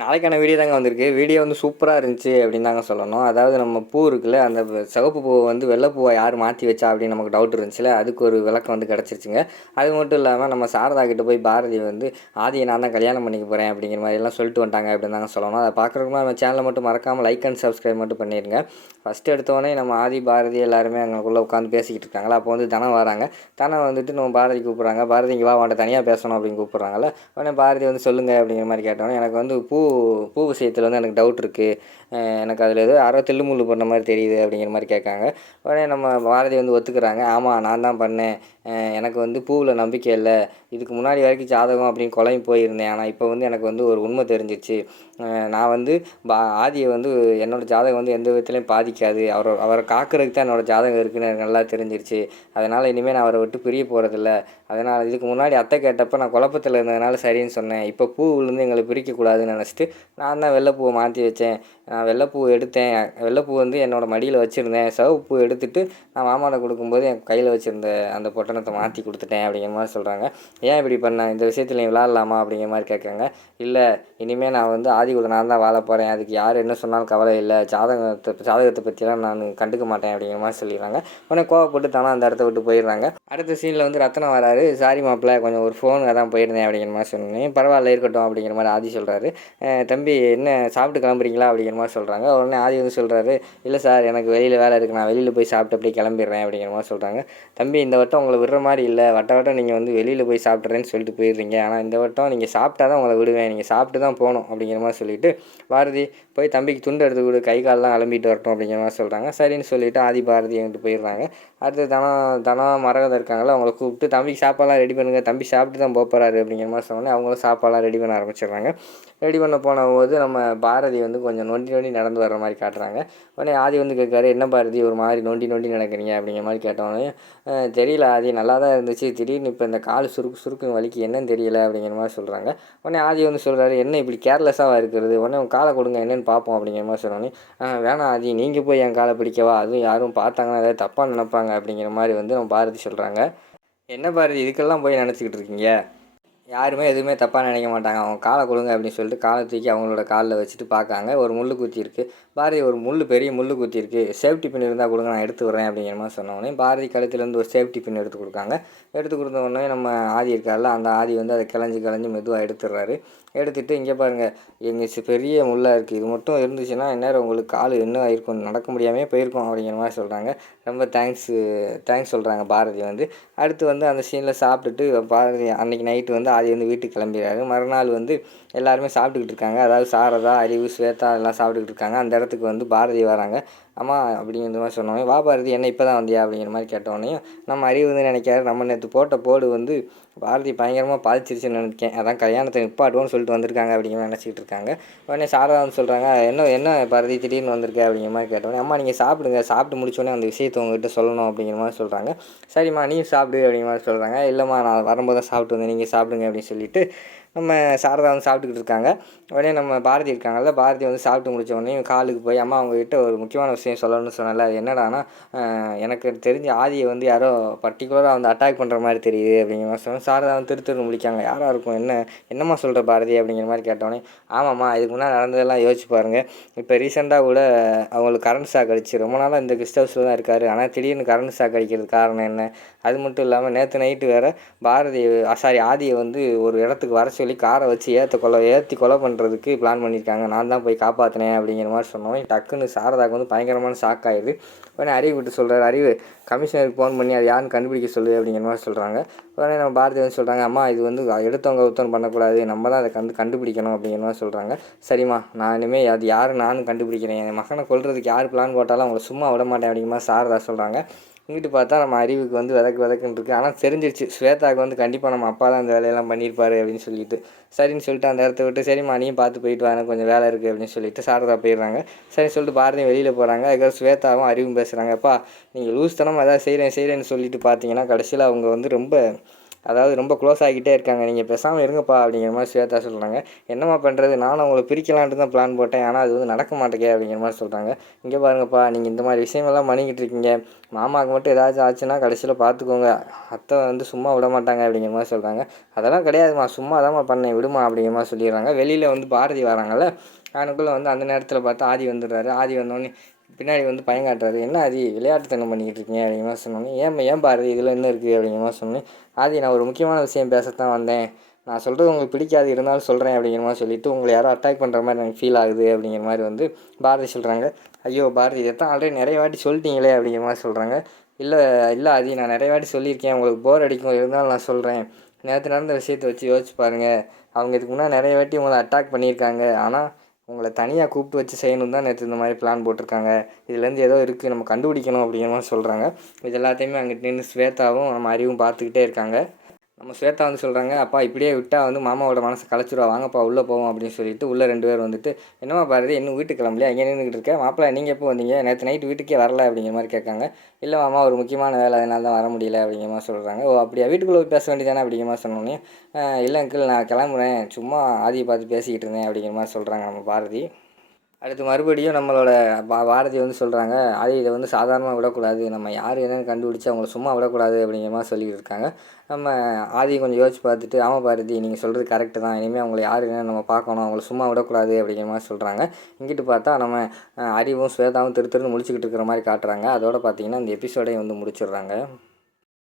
நாளைக்கான வீடியோ தாங்க வந்திருக்கு. வீடியோ வந்து சூப்பராக இருந்துச்சு அப்படின்னு தாங்க சொல்லணும். அதாவது நம்ம பூ இருக்குல்ல அந்த சிவப்பு பூவை வந்து வெள்ளை பூவை யார் மாற்றி வச்சா அப்படின்னு நமக்கு டவுட் இருந்துச்சுல அதுக்கு ஒரு விளக்கம் வந்து கிடச்சிருச்சுங்க. அது மட்டும் இல்லாமல் நம்ம சாரதா கிட்ட போய் பாரதி வந்து ஆதியை நான் தான் கல்யாணம் பண்ணிக்க போகிறேன் அப்படிங்கிற மாதிரி எல்லாம் சொல்லிட்டு வந்துட்டாங்க அப்படின்னு தாங்க சொல்லணும். அதை பார்க்குறதுக்கு நம்ம சேனலை மட்டும் மறக்காமல் லைக் அண்ட் சப்ஸ்கிரைப் மட்டும் பண்ணிடுங்க. ஃபஸ்ட்டு எடுத்தோடனே நம்ம ஆதி பாரதி எல்லாருமே அங்கக்குள்ளே உட்காந்து பேசிக்கிட்டு இருக்காங்களா? அப்போ வந்து தனம் வராங்க. தனம் வந்துட்டு நம்ம பாரதி கூப்பிட்றாங்க. பாரதிக்கு வா வாண்ட தனியாக பேசணும் அப்படின்னு கூப்பிட்றாங்கல்ல. உடனே பாரதி வந்து சொல்லுங்கள் அப்படிங்கிற மாதிரி கேட்டோன்னே எனக்கு வந்து பூ பூ பூ பூ விஷயத்தில் வந்து எனக்கு டவுட் இருக்குது எனக்கு அதில் ஏதோ யாரோ தில்லு முள்ளு பண்ண மாதிரி தெரியுது அப்படிங்கிற மாதிரி கேட்காங்க. உடனே நம்ம பாரதி வந்து ஒத்துக்கிறாங்க. ஆமாம் நான் தான் பண்ணேன். எனக்கு வந்து பூவில் நம்பிக்கை இல்லை. இதுக்கு முன்னாடி வரைக்கும் ஜாதகம் அப்படின்னு குழம்பி போயிருந்தேன். ஆனால் இப்போ வந்து எனக்கு வந்து ஒரு உண்மை தெரிஞ்சிச்சு. நான் வந்து பா ஆதியை வந்து என்னோட ஜாதகம் வந்து எந்த விதத்துலையும் பாதிக்காது. அவரை அவரை காக்கிறதுக்கு தான் என்னோடய ஜாதகம் இருக்குன்னு எனக்கு நல்லா தெரிஞ்சிருச்சு. அதனால் இனிமேல் நான் அவரை விட்டு பிரிய போகிறதில்ல அதனால் இதுக்கு முன்னாடி அத்தை கேட்டப்போ நான் குழப்பத்தில் இருந்ததுனால சரின்னு சொன்னேன். இப்போ பூவிலேருந்து எங்களை பிரிக்கக்கூடாதுன்னு நினச்சிட்டு நான் தான் வெள்ளை பூவை மாற்றி வச்சேன். நான் வெள்ளைப்பூ எடுத்தேன். வெள்ளைப்பூ வந்து என்னோட மடியில் வச்சுருந்தேன். சிவப்பு பூ எடுத்துட்டு நான் மாமாட்ட கொடுக்கும்போது என் கையில் வச்சுருந்த அந்த பொட்டணத்தை மாற்றி கொடுத்துட்டேன் அப்படிங்கிற மாதிரி சொல்கிறாங்க ஏன் இப்படி பண்ண? இந்த விஷயத்தில் நீ விளாட்லாமா அப்படிங்கிற மாதிரி கேட்குறாங்க இல்லை இனிமேல் நான் வந்து ஆதி கூட நான் தான் வாழ போகிறேன் அதுக்கு யார் என்ன சொன்னாலும் கவலை இல்லை. ஜாதகத்தை ஜாதகத்தை பற்றிலாம் நான் கண்டுக்க மாட்டேன் அப்படிங்கிற மாதிரி சொல்லிடுறாங்க. உடனே கோவப்பட்டு தானே அந்த இடத்த விட்டு போயிடுறாங்க. அடுத்த சீனில் வந்து ரத்னம் வராரு. சாரி மாப்பிள்ள கொஞ்சம் ஒரு ஃபோன் தான் போயிருந்தேன் அப்படிங்கிற மாதிரி சொன்னேன். பரவாயில்ல இருக்கட்டும் அப்படிங்கிற மாதிரி ஆதி சொல்கிறாரு தம்பி என்ன சாப்பிட்டு கிளம்புறீங்களா அப்படிங்கிற மாதிரி சொல்கிறாங்க உடனே ஆதி வந்து சொல்கிறாரு இல்லை சார் எனக்கு வெளியில் வேலை இருக்குது நான் வெளியில் போய் சாப்பிட்டு அப்படியே கிளம்பிடுறேன் அப்படிங்கிற மாதிரி சொல்கிறாங்க தம்பி இந்த வட்டம் உங்களை விடுற மாதிரி இல்லை. வட்ட வட்டம் நீங்கள் வந்து வெளியில் போய் சாப்பிட்றேன்னு சொல்லிட்டு போயிடுறீங்க. ஆனால் இந்த வட்டம் நீங்கள் சாப்பிட்டா தான் உங்களை விடுவேன். நீங்கள் சாப்பிட்டு தான் போகணும் அப்படிங்கிற மாதிரி சொல்லிட்டு பாரதி போய் தம்பிக்கு துண்டு எடுத்து கொடு கை கால்லாம் அலம்பிட்டு வரட்டும் அப்படிங்கிற மாதிரி சொல்கிறாங்க சரின்னு சொல்லிவிட்டு ஆதி பாரதி என்கிட்ட போயிடுறாங்க. அடுத்து தனம் தனம் மரகதம் இருக்காங்களா அவங்கள கூப்பிட்டு தம்பிக்கு சாப்பாடுலாம் ரெடி பண்ணுங்க. தம்பி சாப்பிட்டு தான் போகிறாரு அப்படிங்கிற மாதிரி சொன்னோன்னே அவங்களும் சாப்பாடுலாம் ரெடி பண்ண ஆரம்பிச்சிடுறாங்க. ரெடி பண்ண போன போது நம்ம பாரதி வந்து கொஞ்சம் நொண்டி நோண்டி நடந்து வர்ற மாதிரி காட்டுறாங்க. உடனே ஆதி வந்து கேட்காரு என்ன பாரதி ஒரு மாதிரி நோண்டி நொண்டி நடக்கிறீங்க? அப்படிங்கிற மாதிரி கேட்டோடனே தெரியல ஆதி நல்லா தான் இருந்துச்சு. திடீர்னு இப்போ இந்த கால் சுருக்கு சுருக்குன்னு வலிக்கு என்னன்னு தெரியல அப்படிங்கிற மாதிரி சொல்கிறாங்க உடனே ஆதி வந்து சொல்கிறாரு என்ன இப்படி கேர்லெஸ்ஸாக இருக்கிறது? உடனே உன் காலை கொடுங்க என்னன்னு பார்ப்போம் அப்படிங்கிற மாதிரி சொன்னோன்னே வேணாம் ஆதி நீங்கள் போய் என் காலை பிடிக்கவா? அதுவும் யாரும் பார்த்தாங்கன்னா ஏதாவது தப்பாக நினைப்பாங்க அப்படிங்கிற மாதிரி வந்து நம்ம பாரதி சொல்கிறாங்க என்ன பாரதி இதுக்கெல்லாம் போய் நினச்சிக்கிட்டு இருக்கீங்க? யாருமே எதுவுமே தப்பாக நினைக்க மாட்டாங்க. அவங்க காலை கொடுங்க அப்படின்னு சொல்லிட்டு காலை தூக்கி அவங்களோட காலில் வச்சுட்டு பார்க்காங்க ஒரு முள் குத்தி இருக்குது பாரதி ஒரு முள் பெரிய முள்ளு குத்தி இருக்குது சேஃப்டி பின் இருந்தால் கொடுங்க நான் எடுத்து வரேன் அப்படிங்கிற மாதிரி சொன்னோடனே பாரதி கழுத்துலேருந்து ஒரு சேஃப்டி பின் எடுத்து கொடுக்காங்க. எடுத்து கொடுத்த உடனே நம்ம ஆதி இருக்கார்ல அந்த ஆதி வந்து அதை கிளஞ்சி கிளஞ்சி மெதுவாக எடுத்துடுறாரு. எடுத்துகிட்டு இங்கே பாருங்கள் எங்கள் பெரிய முள்ளாக இருக்குது இது மட்டும் இருந்துச்சுன்னா இந்நேரம் உங்களுக்கு கால் என்ன ஆயிருக்கும் நடக்க முடியாமே போயிருக்கோம் அப்படிங்கிற மாதிரி சொல்கிறாங்க ரொம்ப தேங்க்ஸு தேங்க்ஸ் சொல்கிறாங்க பாரதி வந்து. அடுத்து வந்து அந்த சீனில் சாப்பிட்டுட்டு பாரதி அன்னைக்கு நைட்டு வந்து பாதி வந்து வீட்டுக்கு கிளம்பிடுறாரு மறுநாள் வந்து எல்லாருமே சாப்பிட்டுக்கிட்டு இருக்காங்க. அதாவது சாரதா அறிவு ஸ்வேதா எல்லாம் சாப்பிட்டுக்கிட்டு இருக்காங்க. அந்த இடத்துக்கு வந்து பாரதி வராங்க. அம்மா அப்படிங்கிற மாதிரி சொன்னோடனே வா பாரதி என்ன இப்போ தான் வந்தியா? அப்படிங்கிற மாதிரி கேட்டோடனே நம்ம அறிவு வந்து நினைக்காரு. நம்ம நேற்று போட்ட போடு வந்து பாரதி பயங்கரமாக பாதிச்சிருச்சுன்னு நினைக்கேன். அதான் கல்யாணத்தை நிப்பாட்டுவோன்னு சொல்லிட்டு வந்திருக்காங்க அப்படிங்கிற மாதிரி நினச்சிக்கிட்டு இருக்காங்க. உடனே சாரதா வந்து சொல்கிறாங்க என்ன என்ன பாரதி திடீர்னு வந்திருக்க? அப்படிங்கிற மாதிரி கேட்டோடனே அம்மா நீங்கள் சாப்பிடுங்க. சாப்பிட்டு முடிச்சோடனே அந்த விஷயத்தை உங்ககிட்ட சொல்லணும். அப்படிங்கிற மாதிரி சொல்கிறாங்க சரிம்மா நீ சாப்பிடு. அப்படிங்கிற மாதிரி சொல்கிறாங்க இல்லைம்மா நான் வரும்போது தான் சாப்பிட்டு வந்தேன். நீங்கள் சாப்பிடுங்க. அப்படின்னு சொல்லிட்டு நம்ம சாரதா வந்து சாப்பிட்டுக்கிட்டு இருக்காங்க. உடனே நம்ம பாரதி இருக்காங்கல்ல பாரதி வந்து சாப்பிட்டு முடிச்ச உடனே காலுக்கு போய் அம்மா அவங்ககிட்ட ஒரு முக்கியமான விஷயம் சொல்லணும்னு சொன்னல அது என்னடான்னா எனக்கு தெரிஞ்ச ஆதியை வந்து யாரோ பர்டிகுலராக வந்து அட்டாக் பண்ணுற மாதிரி தெரியுது அப்படிங்கிற மாதிரி சொன்னால் சாரதா வந்து திரு திரு முடிக்காங்க. யாராக இருக்கும்? என்ன என்னம்மா சொல்கிற பாரதி? அப்படிங்கிற மாதிரி கேட்டோடனே ஆமாம்மா இதுக்கு முன்னாடி நடந்ததெல்லாம் யோசிச்சு பாருங்கள் இப்போ ரீசெண்டாக கூட அவங்களுக்கு கரண்ட் ஷாக் அடிச்சு ரொம்ப நாளாக இந்த கெஸ்ட் ஹவுஸில் தான் இருக்கார். ஆனால் திடீர்னு கரண்ட் ஷாக் அடிக்கிறது காரணம் என்ன? அது மட்டும் இல்லாமல் நேற்று நைட்டு வேறு பாரதி சாரி ஆதியை வந்து ஒரு இடத்துக்கு வர சொல்லி காரை வச்சு ஏற்ற கொலை ஏற்றி கொலை பண்ணுறதுக்கு பிளான் பண்ணியிருக்காங்க. நான் தான் போய் காப்பாற்றினேன் அப்படிங்கிற மாதிரி சொன்னோம். டக்குன்னு சாரதாக்கு வந்து பயங்கரமான ஷாக் ஆயிடுது. உடனே அறிவு விட்டு சொல்கிறார் அறிவு கமிஷனருக்கு ஃபோன் பண்ணி அது யாருன்னு கண்டுபிடிக்க சொல்லு அப்படிங்கிற மாதிரி சொல்கிறாங்க உடனே நம்ம பாரதி வந்து சொல்கிறாங்க அம்மா இது வந்து எடுத்தவங்க ஒருத்தவங்க பண்ணக்கூடாது. நம்ம தான் அதை கண்டு கண்டுபிடிக்கணும் அப்படிங்கிற மாதிரி சொல்கிறாங்க சரிம்மா நான் இனிமேல் அது யார் நானும் கண்டுபிடிக்கிறேன். என் மகனை கொள்றதுக்கு யார் பிளான் போட்டாலும் அவங்கள சும்மா விட மாட்டேன் அப்படிங்கிற மாதிரி சாரதா சொல்கிறாங்க இங்கிட்டு பார்த்தா நம்ம அறிவுக்கு வந்து விதக்கு விதக்குன்னு இருக்குது ஆனால் தெரிஞ்சிருச்சு. ஸ்வேதாவுக்கு வந்து கண்டிப்பாக நம்ம அப்பா தான் அந்த வேலையெல்லாம் பண்ணியிருப்பாரு அப்படின்னு சொல்லிட்டு. சரின்னு சொல்லிட்டு அந்த இடத்த விட்டு சரிம்மா நீயும் பார்த்து போயிட்டு வாங்க கொஞ்சம் வேலை இருக்குது அப்படின்னு சொல்லிட்டு சாரதா போயிடுறாங்க. சரின்னு சொல்லிட்டு பாரதி வெளியில் போகிறாங்க அதுக்கப்புறம் ஸ்வேதாவும் அறிவும் பேசுகிறாங்க அப்பா நீங்கள் லூஸ் தனம் ஏதாவது செய்கிறேன் செய்கிறேன்னு சொல்லிட்டு பார்த்தீங்கன்னா கடைசியில் அவங்க வந்து ரொம்ப அதாவது ரொம்ப க்ளோஸ் ஆகிக்கிட்டே இருக்காங்க. நீங்கள் பேசாமல் இருங்கப்பா அப்படிங்கிற மாதிரி ஸ்வேதா சொல்கிறாங்க என்னம்மா பண்ணுறது நானும் அவங்கள பிரிக்கலான்ட்டு தான் பிளான் போட்டேன். ஆனால் அது வந்து நடக்க மாட்டேங்க அப்படிங்கிற மாதிரி சொல்கிறாங்க இங்கே பாருங்கப்பா நீங்கள் இந்த மாதிரி விஷயமெல்லாம் பண்ணிக்கிட்டு இருக்கீங்க. மாமாவுக்கு மட்டும் ஏதாச்சும் ஆச்சுன்னா கடைசியில் பார்த்துக்கோங்க அத்தை வந்து சும்மா விட மாட்டாங்க அப்படிங்கிற மாதிரி சொல்கிறாங்க அதெல்லாம் கிடையாதும்மா. சும்மா தான்மா பண்ணேன். விடுமா அப்படிங்கிற மாதிரி சொல்லிடுறாங்க. வெளியில் வந்து பாரதி வராங்கல்ல அவனுக்குள்ளே வந்து அந்த நேரத்தில் பார்த்தா ஆதி வந்துடுறாரு. ஆதி வந்தோடனே பின்னாடி வந்து பயம் காட்டுறாரு என்ன ஆதி விளையாட்டுத்தனம் பண்ணிக்கிட்டு இருக்கீங்க அப்படிங்கிற மாதிரி சொன்னோன்னே ஏன் ஏன் பாரதி இதில் என்ன இருக்குது அப்படிங்கிற மாதிரி சொன்னேன் ஆதி நான் ஒரு முக்கியமான விஷயம் பேசத்தான் வந்தேன். நான் சொல்கிறது உங்களுக்கு பிடிக்காது இருந்தாலும் சொல்கிறேன் அப்படிங்கிற மாதிரி சொல்லிவிட்டு உங்களை யாரோ அட்டாக் பண்ணுற மாதிரி எனக்கு ஃபீல் ஆகுது அப்படிங்கிற மாதிரி வந்து பாரதி சொல்கிறாங்க ஐயோ பாரதி இதைத்தான் ஆல்ரெடி நிறைய வாட்டி சொல்லிட்டீங்களே அப்படிங்கிற மாதிரி சொல்கிறாங்க இல்லை இல்லை ஆதி நான் நிறைய வாட்டி சொல்லியிருக்கேன். உங்களுக்கு போர் அடிக்கும். இருந்தாலும் நான் சொல்கிறேன் நேற்று நடந்த விஷயத்தை வச்சு யோசிச்சு பாருங்கள் அவங்க இதுக்கு முன்னாடி நிறைய வாட்டி உங்களை அட்டாக் பண்ணியிருக்காங்க. ஆனால் உங்களை தனியாக கூப்பிட்டு வச்சு செய்யணும் தான் நேற்று இந்த மாதிரி பிளான் போட்டிருக்காங்க. இதுலேருந்து ஏதோ இருக்குது நம்ம கண்டுபிடிக்கணும் அப்படிங்கிற மாதிரி சொல்கிறாங்க இது எல்லாத்தையுமே அங்கிட்டு நின்று ஸ்வேதாவும் நம்ம அறிவும் பார்த்துக்கிட்டே இருக்காங்க. நம்ம ஸ்வேதா வந்து சொல்கிறாங்க அப்பா இப்படியே விட்டால் வந்து மாமாவோட மனசை கலைச்சிருவா வாங்கப்பா உள்ளே போவோம் அப்படின்னு சொல்லிட்டு உள்ளே ரெண்டு பேர் வந்துட்டு என்னம்மா பாரதி இன்னும் வீட்டுக்கு கிளம்பலையா? எங்கே நின்றுக்கிட்டு இருக்க? மாப்பிள்ளை நீங்கள் எப்போ வந்தீங்க? நேற்று நைட்டு வீட்டுக்கே வரல அப்படிங்கிற மாதிரி கேட்காங்க. இல்லை மாமா ஒரு முக்கியமான வேலை அதனால தான் வர முடியல அப்படிங்கிற மாதிரி சொல்கிறாங்க ஓ அப்படியா? வீட்டுக்குள்ளே பேச வேண்டியதானே அப்படிங்கிற மாதிரி சொன்னோன்னே இல்லை அங்கிள் நான் கிளம்புறேன். சும்மா ஆதியை பார்த்து பேசிக்கிட்டு இருந்தேன் அப்படிங்கிற மாதிரி சொல்கிறாங்க நம்ம பாரதி. அடுத்து மறுபடியும் நம்மளோட பா பாரதி வந்து சொல்கிறாங்க அது இதை வந்து சாதாரணமாக விடக்கூடாது. நம்ம யார் என்னென்னு கண்டுபிடிச்சி அவங்கள சும்மா விடக்கூடாது அப்படிங்கிற மாதிரி சொல்லிகிட்டு இருக்காங்க. நம்ம ஆதி கொஞ்சம் யோசிச்சு பார்த்துட்டு ஆமாம் பாரதி நீங்கள் சொல்கிறது கரெக்டு தான். இனிமேல் அவங்கள யார் என்னென்னு நம்ம பார்க்கணும். அவங்கள சும்மா விடக்கூடாது அப்படிங்கிற மாதிரி சொல்கிறாங்க இங்கிட்டு பார்த்தா நம்ம அறிவும் ஸ்வேதாவும் திரு திருன்னு முடிச்சுக்கிட்டு இருக்கிற மாதிரி காட்டுறாங்க. அதோட பார்த்திங்கன்னா இந்த எபிசோடை வந்து முடிச்சிடுறாங்க.